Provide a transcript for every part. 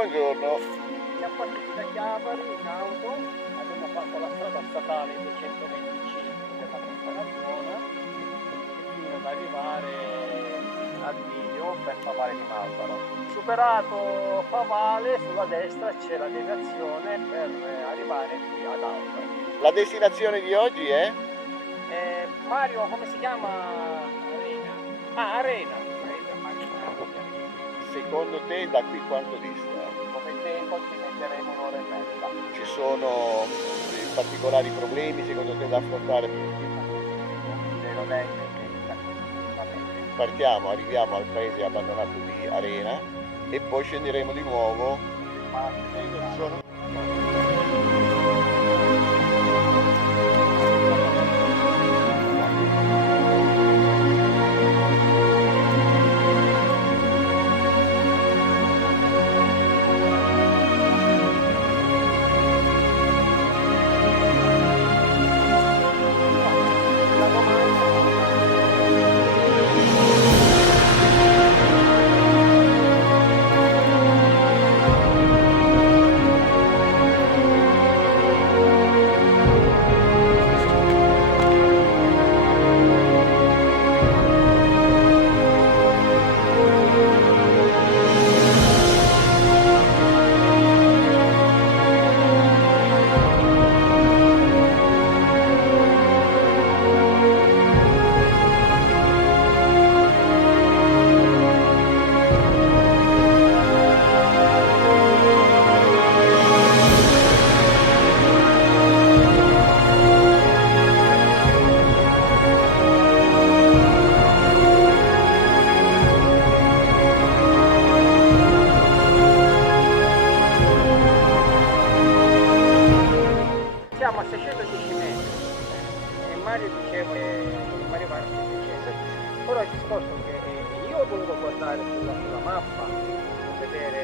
buongiorno. Siamo partiti da Chiavari in auto, abbiamo fatto la strada statale 225 della Costa fino ad arrivare a Diglio per Favale di Malvaro. Superato Favale, sulla destra c'è la deviazione per arrivare qui ad Alba. La destinazione di oggi è? Mario, come si chiama? Arena. Ah, Arena. Secondo te da qui quanto dista? Come tempo ci metteremo un'ora e mezza. Ci sono particolari problemi secondo te da affrontare? Partiamo, arriviamo al paese abbandonato di Arena e poi scenderemo di nuovo. Siamo a 610 metri e Mario diceva che dobbiamo arrivare a 700. Però il discorso è che io ho voluto guardare sulla mappa per vedere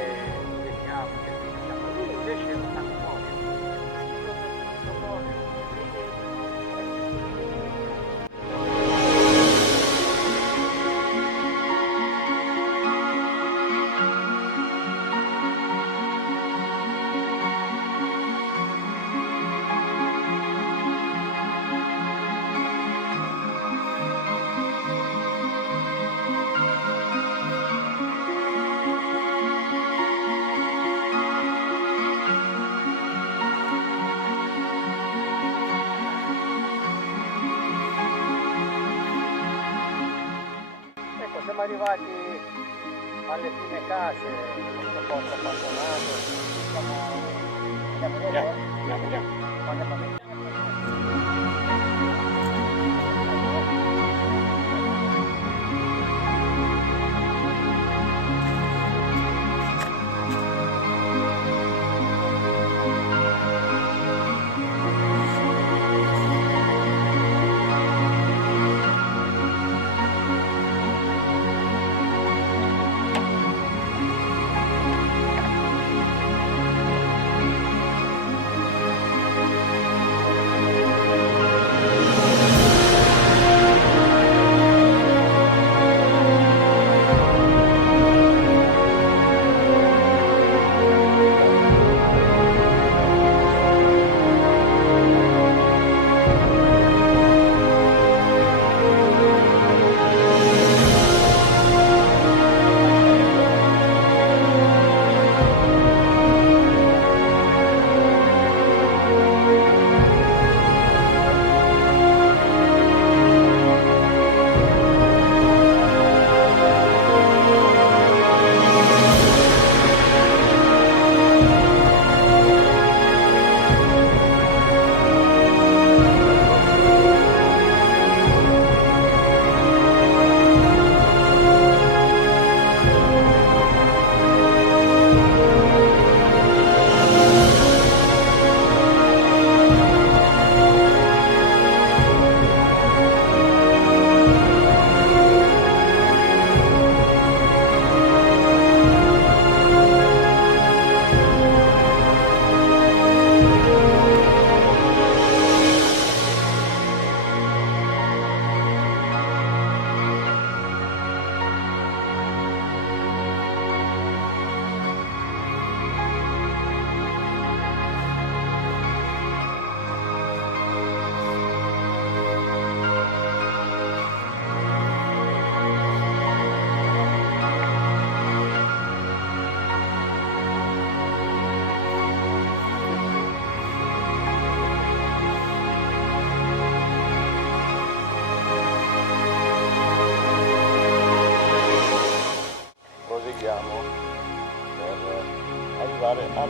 dove siamo, che siamo lui, invece non siamo fuori. Siamo arrivati alle prime case, questo posto abbandonato, andiamo a vedere.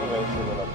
verso della